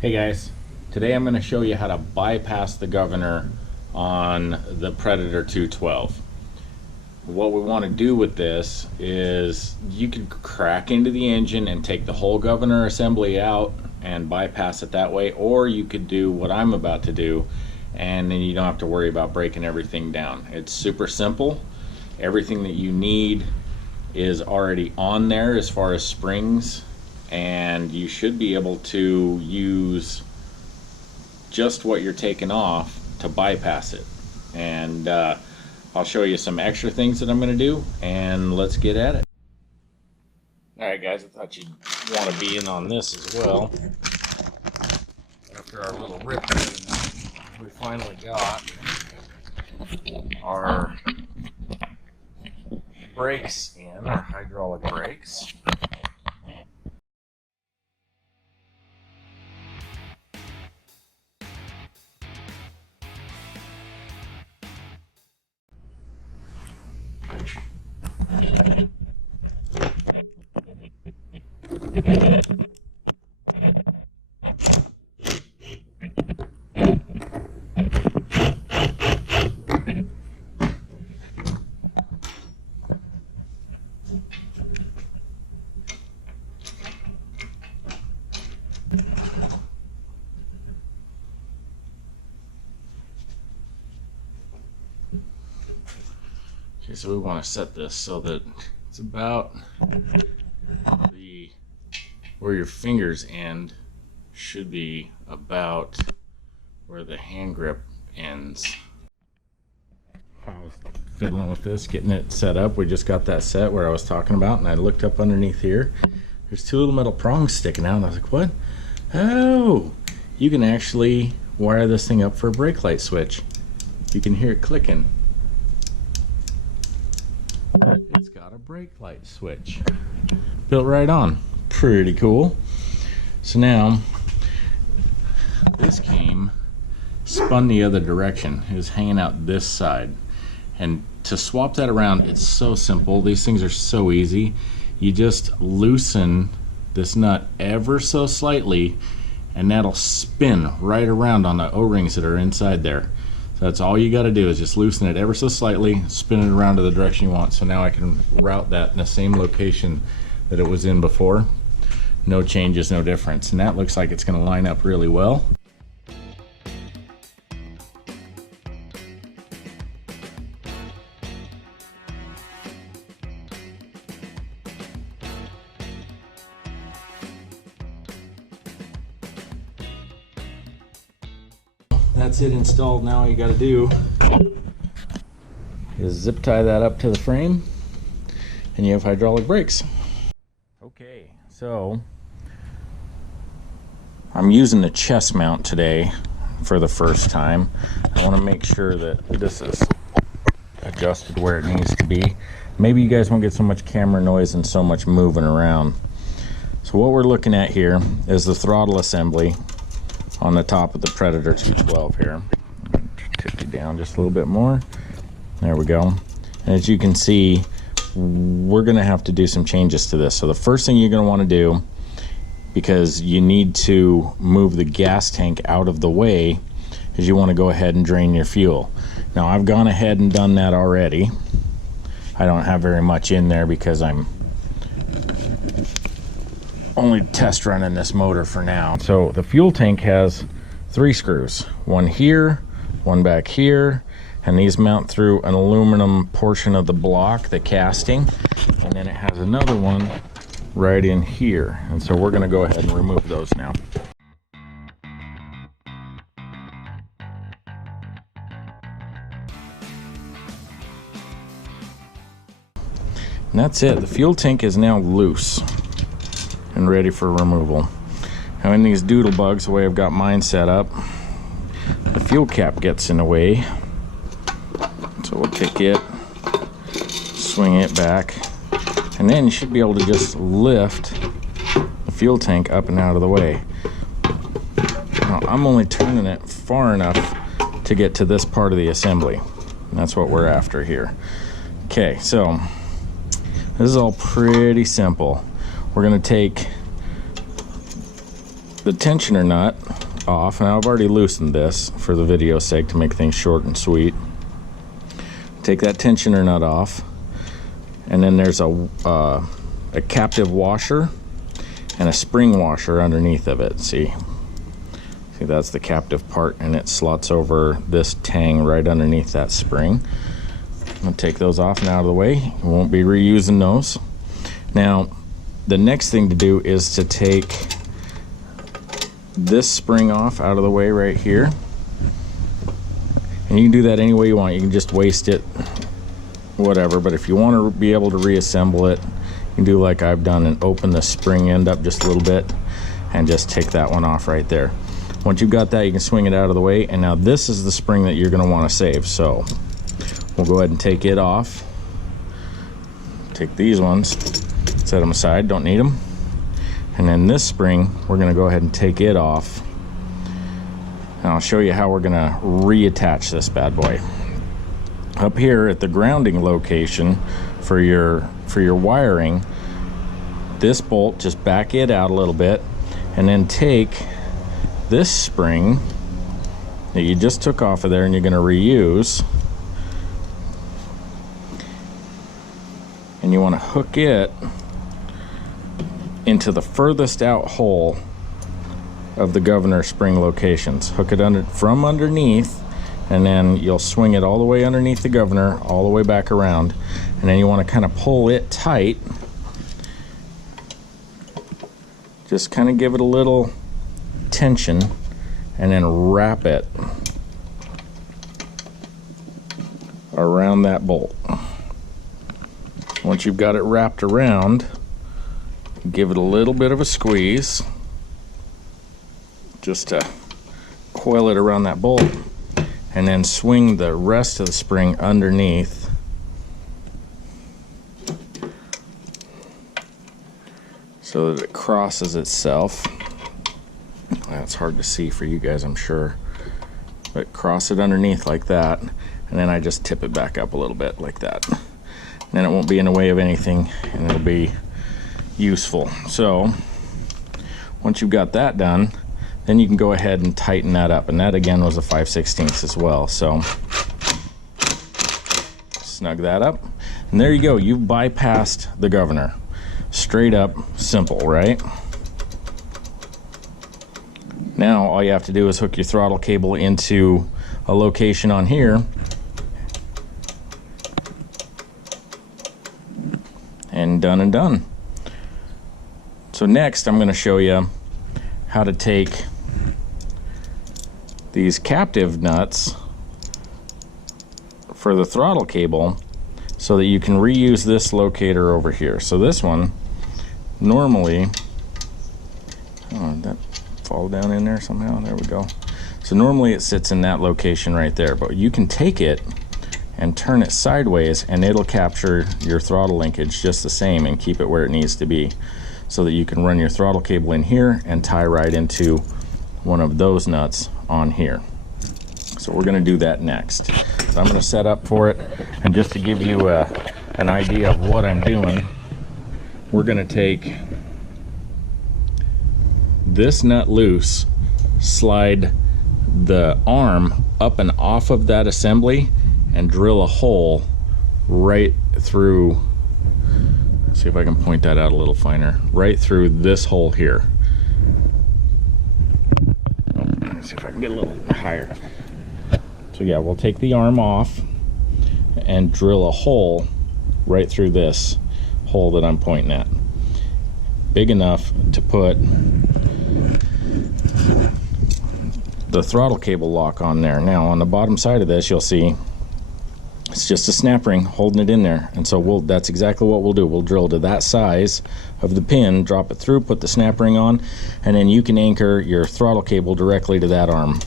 Hey guys, today I'm going to show you how to bypass the governor on the Predator 212. What we want to do with this is you could crack into the engine and take the whole governor assembly out and bypass it that way, or you could do what I'm about to do and then you don't have to worry about breaking everything down. It's super simple. Everything that you need is already on there as far as springs, and you should be able to use just what you're taking off to bypass it. And I'll show you some extra things that I'm going to do, and let's get at it. Alright guys, I thought you'd want to be in on this as well. After our little rip, we finally got our brakes in, our hydraulic brakes. Okay, so we want to set this so that it's about where your fingers end should be about where the hand grip ends. I was fiddling with this, getting it set up. We just got that set where I was talking about, and I looked up underneath here. There's two little metal prongs sticking out, and I was like, what? Oh, you can actually wire this thing up for a brake light switch. You can hear it clicking. It's got a brake light switch built right on. Pretty cool. So now this came spun the other direction. It was hanging out this side, and to swap that around, it's so simple. These things are so easy. You just loosen this nut ever so slightly, and that'll spin right around on the O-rings that are inside there. So that's all you got to do, is just loosen it ever so slightly, spin it around to the direction you want. So now I can route that in the same location that it was in before. No changes, no difference. And that looks like it's going to line up really well. That's it installed. Now all you got to do is zip tie that up to the frame, and you have hydraulic brakes. Okay, so I'm using the chest mount today for the first time. I want to make sure that this is adjusted where it needs to be. Maybe you guys won't get so much camera noise and so much moving around. So what we're looking at here is the throttle assembly on the top of the Predator 212 here. Tip it down just a little bit more. There we go. And as you can see, we're going to have to do some changes to this. So the first thing you're going to want to do, because you need to move the gas tank out of the way, is you want to go ahead and drain your fuel. Now I've gone ahead and done that already. I don't have very much in there because I'm only test running this motor for now. So the fuel tank has 3 screws, one here, one back here, and these mount through an aluminum portion of the block, the casting, and then it has another one right in here. And so we're going to go ahead and remove those now. And that's it. The fuel tank is now loose and ready for removal. Now in these DOODLEBUGs, the way I've got mine set up, the fuel cap gets in the way. So we'll take it, swing it back, and then you should be able to just lift the fuel tank up and out of the way. Now I'm only turning it far enough to get to this part of the assembly. And that's what we're after here. Okay, so this is all pretty simple. We're going to take the tensioner nut off. Now I've already loosened this for the video's sake to make things short and sweet. Take that tensioner nut off, and then there's a captive washer and a spring washer underneath of it. See, that's the captive part, and it slots over this tang right underneath that spring. I'm gonna take those off and out of the way. We won't be reusing those. Now, the next thing to do is to take this spring off out of the way right here. And you can do that any way you want. You can just waste it, whatever. But if you want to be able to reassemble it, you can do like I've done and open the spring end up just a little bit and just take that one off right there. Once you've got that, you can swing it out of the way. And now this is the spring that you're going to want to save. So we'll go ahead and take it off. Take these ones, set them aside, don't need them. And then this spring, we're going to go ahead and take it off. And I'll show you how we're going to reattach this bad boy. Up here at the grounding location for your wiring, this bolt, just back it out a little bit, and then take this spring that you just took off of there and you're going to reuse, and you want to hook it into the furthest out hole of the governor spring locations. Hook it from underneath, and then you'll swing it all the way underneath the governor, all the way back around, and then you want to kind of pull it tight. Just kind of give it a little tension, and then wrap it around that bolt. Once you've got it wrapped around, give it a little bit of a squeeze just to coil it around that bolt, and then swing the rest of the spring underneath. So that it crosses itself. That's hard to see for you guys, I'm sure. But cross it underneath like that, and then I just tip it back up a little bit like that. And then it won't be in the way of anything, and it'll be useful. So once you've got that done, then you can go ahead and tighten that up, and that again was a 5/16 as well. So snug that up, and there you go. You've bypassed the governor. Straight up simple, right? Now all you have to do is hook your throttle cable into a location on here, and done and done. So next I'm going to show you how to take these captive nuts for the throttle cable so that you can reuse this locator over here. So this one normally, oh, did that fall down in there somehow? There we go. So normally it sits in that location right there, but you can take it and turn it sideways and it'll capture your throttle linkage just the same and keep it where it needs to be, so that you can run your throttle cable in here and tie right into one of those nuts on here. So we're going to do that next. So I'm going to set up for it, and just to give you an idea of what I'm doing, we're going to take this nut loose, slide the arm up and off of that assembly, and drill a hole right through. See if I can point that out a little finer. Right through this hole here. Oh, let's see if I can get a little higher. So yeah, we'll take the arm off and drill a hole right through this hole that I'm pointing at. Big enough to put the throttle cable lock on there. Now on the bottom side of this, you'll see it's just a snap ring holding it in there, and so that's exactly what we'll do. We'll drill to that size of the pin, drop it through, put the snap ring on, and then you can anchor your throttle cable directly to that arm.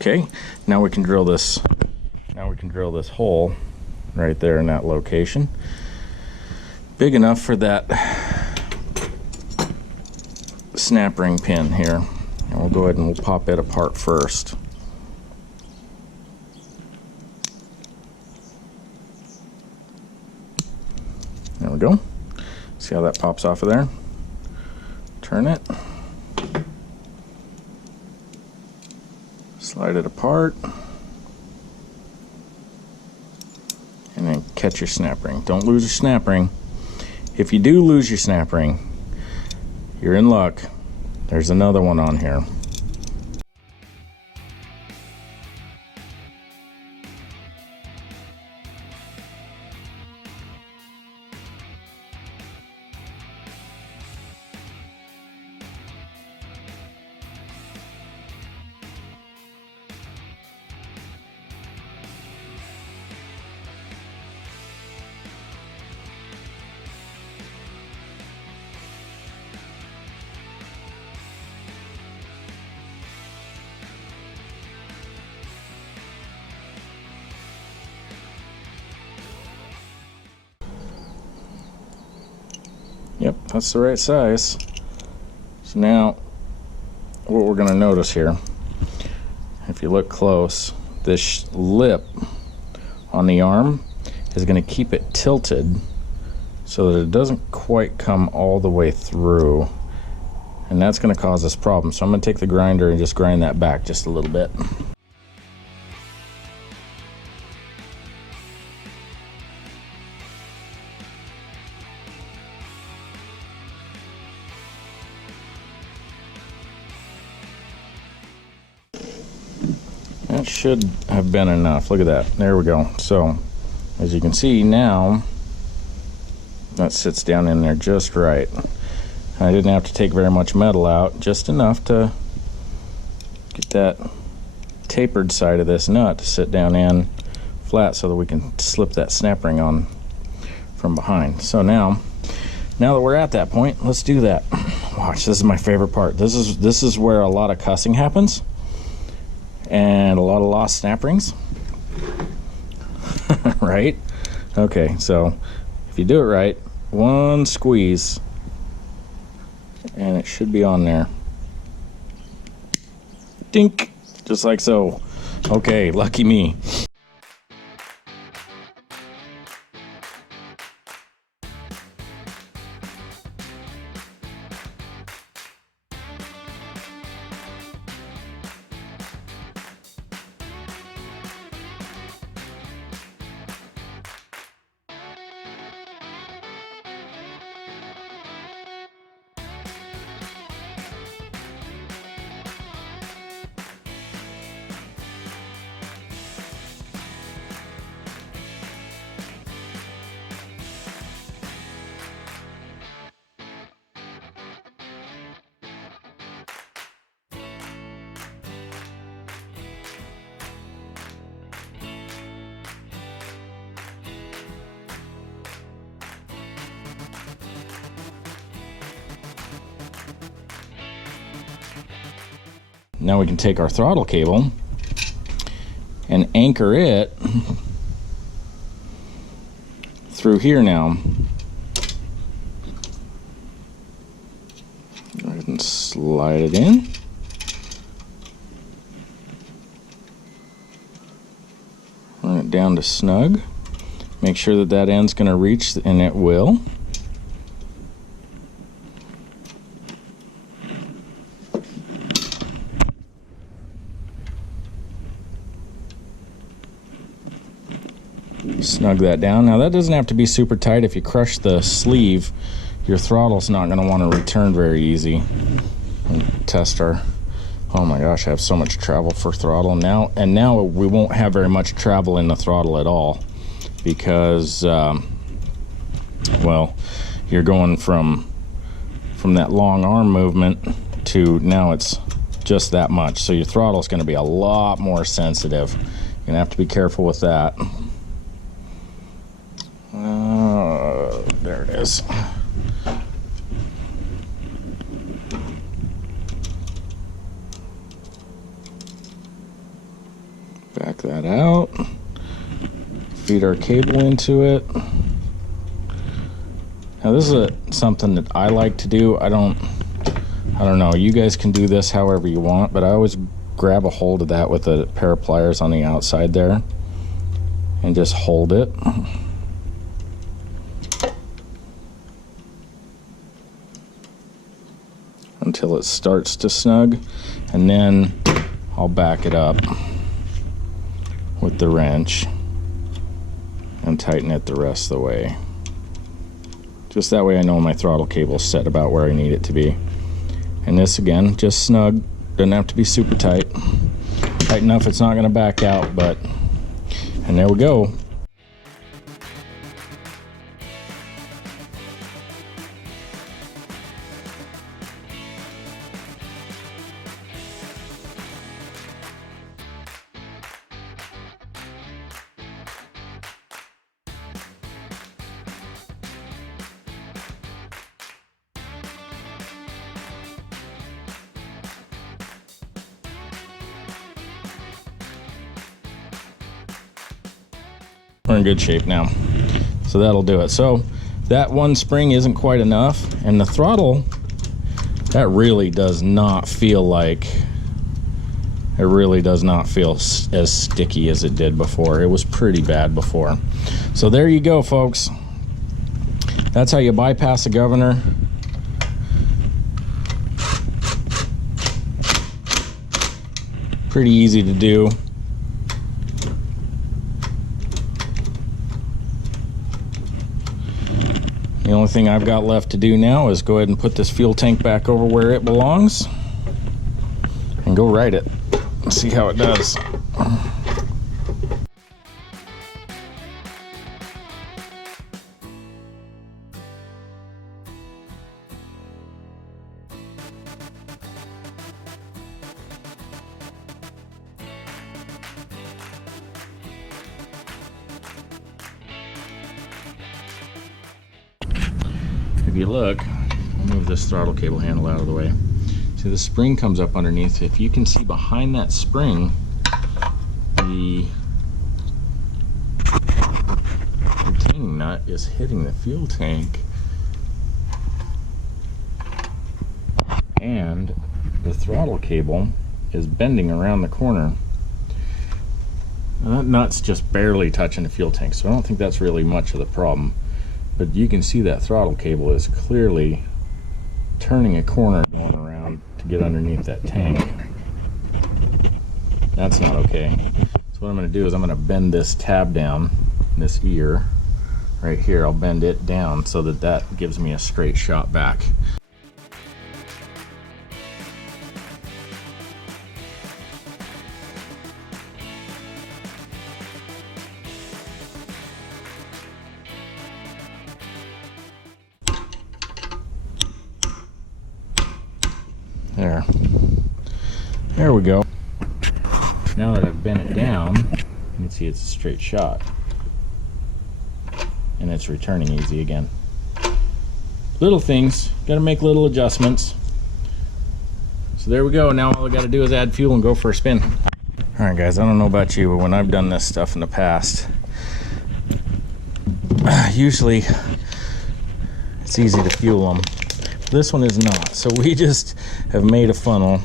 Okay, now we can drill this. Now we can drill this hole right there in that location, big enough for that snap ring pin here. And we'll go ahead and we'll pop it apart first. There we go. See how that pops off of there? Turn it. Slide it apart. And then catch your snap ring. Don't lose your snap ring. If you do lose your snap ring, you're in luck. There's another one on here. Yep, that's the right size. So now, what we're going to notice here, if you look close, this lip on the arm is going to keep it tilted so that it doesn't quite come all the way through. And that's going to cause us problems. So I'm going to take the grinder and just grind that back just a little bit. That should have been enough. Look at that. There we go. So, as you can see now, that sits down in there just right. I didn't have to take very much metal out, just enough to get that tapered side of this nut to sit down in flat so that we can slip that snap ring on from behind. So now that we're at that point, let's do that. Watch, this is my favorite part. This is where a lot of cussing happens. And a lot of lost snap rings. Right? Okay, so if you do it right, one squeeze and it should be on there. Dink! Just like so. Okay, lucky me. Now we can take our throttle cable and anchor it through here now. Go ahead and slide it in. Run it down to snug. Make sure that that end's going to reach, and it will. Snug that down. Now that doesn't have to be super tight. If you crush the sleeve, your throttle's not going to want to return very easy. And test our, oh my gosh, I have so much travel for throttle now, and now we won't have very much travel in the throttle at all, because well, you're going from that long arm movement to now it's just that much, so your throttle is going to be a lot more sensitive. You're gonna have to be careful with that. There it is. Back that out. Feed our cable into it. Now this is something that I like to do. I don't know. You guys can do this however you want, but I always grab a hold of that with a pair of pliers on the outside there and just hold it. Until it starts to snug, and then I'll back it up with the wrench and tighten it the rest of the way. Just that way I know my throttle cable's set about where I need it to be. And this again, just snug, doesn't have to be super tight. Tight enough it's not gonna back out, and there we go. We're in good shape now, so that'll do it. So that one spring isn't quite enough, and the throttle, that really does not feel like, it really does not feel as sticky as it did before. It was pretty bad before. So there you go, folks. That's how you bypass a governor. Pretty easy to do. The only thing I've got left to do now is go ahead and put this fuel tank back over where it belongs and go ride it and see how it does. If you look, I'll move this throttle cable handle out of the way. See, the spring comes up underneath. If you can see behind that spring, the retaining nut is hitting the fuel tank, and the throttle cable is bending around the corner. Now, that nut's just barely touching the fuel tank, so I don't think that's really much of the problem. But you can see that throttle cable is clearly turning a corner going around to get underneath that tank. That's not okay. So what I'm going to do is I'm going to bend this tab down, this ear right here. I'll bend it down so that that gives me a straight shot back. There we go. Now that I've bent it down, you can see it's a straight shot. And it's returning easy again. Little things, gotta make little adjustments. So there we go. Now all I gotta do is add fuel and go for a spin. Alright guys, I don't know about you, but when I've done this stuff in the past, usually it's easy to fuel them. This one is not. So we just have made a funnel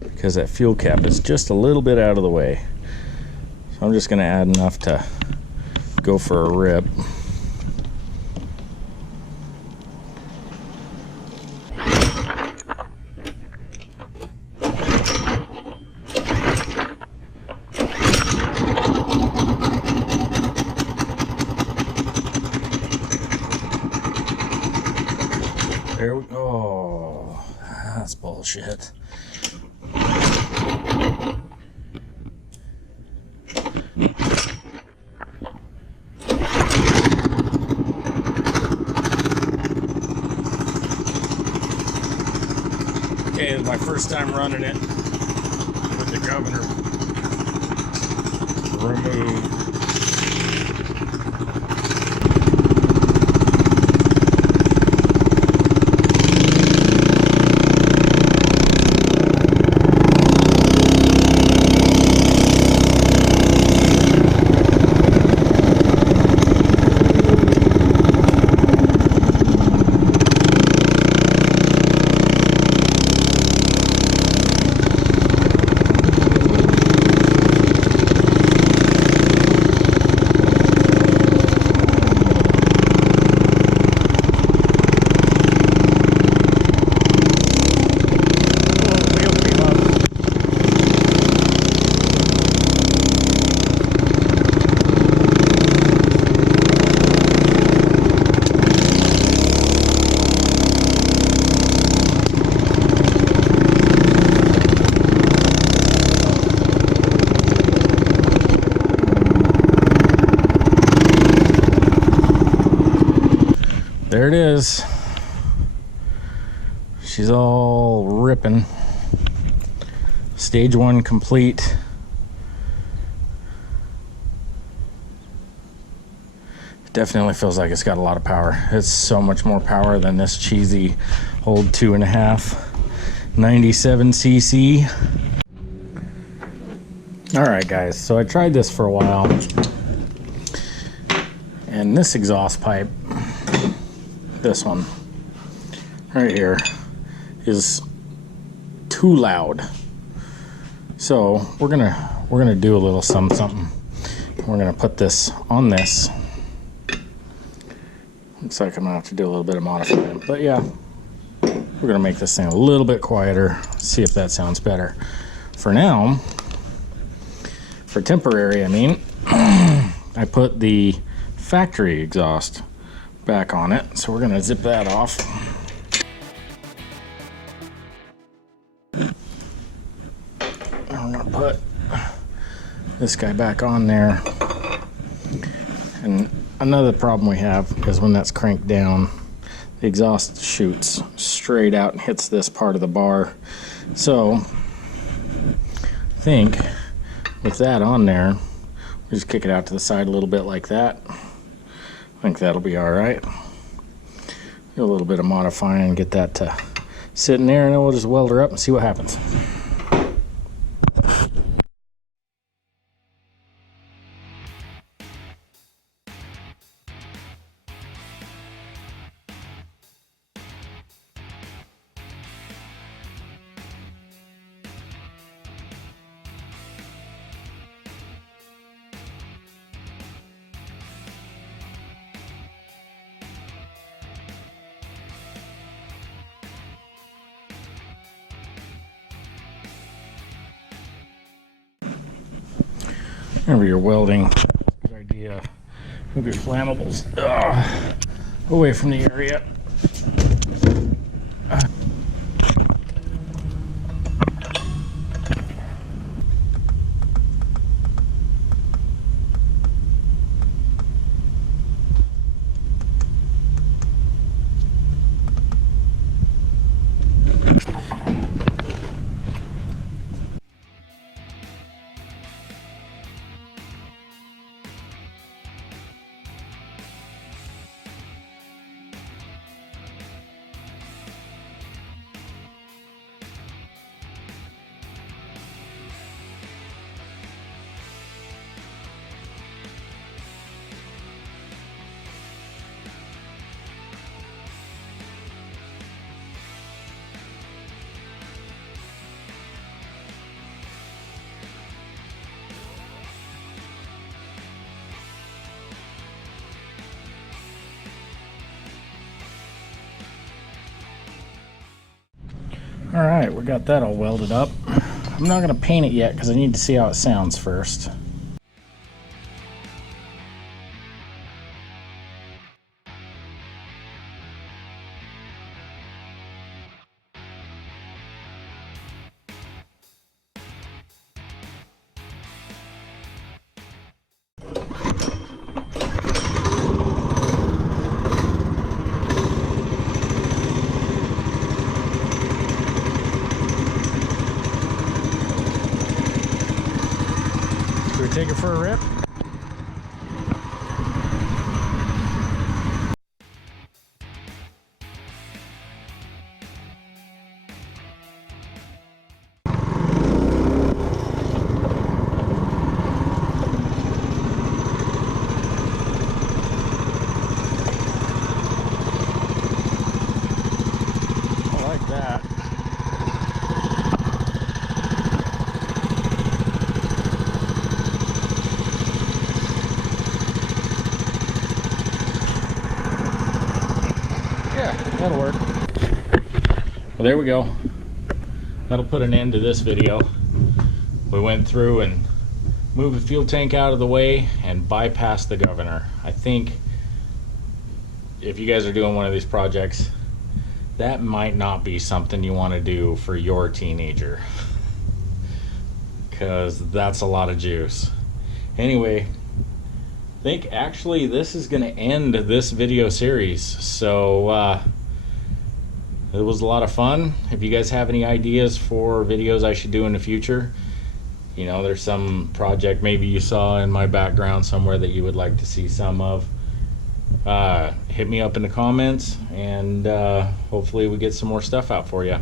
because that fuel cap is just a little bit out of the way. So I'm just going to add enough to go for a rip. There we go. Oh, that's bullshit. Okay, it's my first time running it with the governor removed. there it is. She's all ripping. Stage 1 complete. Definitely feels like it's got a lot of power. It's so much more power than this cheesy old 2.5 97cc. All right, guys, so I tried this for a while, and this exhaust pipe, this one right here, is too loud. So we're gonna do a little something. We're gonna put this on this. Looks like I'm gonna have to do a little bit of modifying, but yeah, we're gonna make this thing a little bit quieter, see if that sounds better. For now, for temporary, I mean, I put the factory exhaust back on it, so we're gonna zip that off. I'm gonna put this guy back on there. And another problem we have is when that's cranked down, the exhaust shoots straight out and hits this part of the bar. So I think with that on there, we just kick it out to the side a little bit like that. I think that'll be all right. Do a little bit of modifying and get that to sit in there, and then we'll just weld her up and see what happens. Whenever you're welding, good idea. Move your flammables away from the area. All right, we got that all welded up. I'm not gonna paint it yet because I need to see how it sounds first. Take it for a rip. I like that. That'll work. Well, there we go. That'll put an end to this video. We went through and moved the fuel tank out of the way and bypassed the governor. I think if you guys are doing one of these projects, that might not be something you want to do for your teenager, because that's a lot of juice. Anyway, think actually this is going to end this video series. So it was a lot of fun. If you guys have any ideas for videos I should do in the future, you know, there's some project maybe you saw in my background somewhere that you would like to see some of, hit me up in the comments, and hopefully we get some more stuff out for you.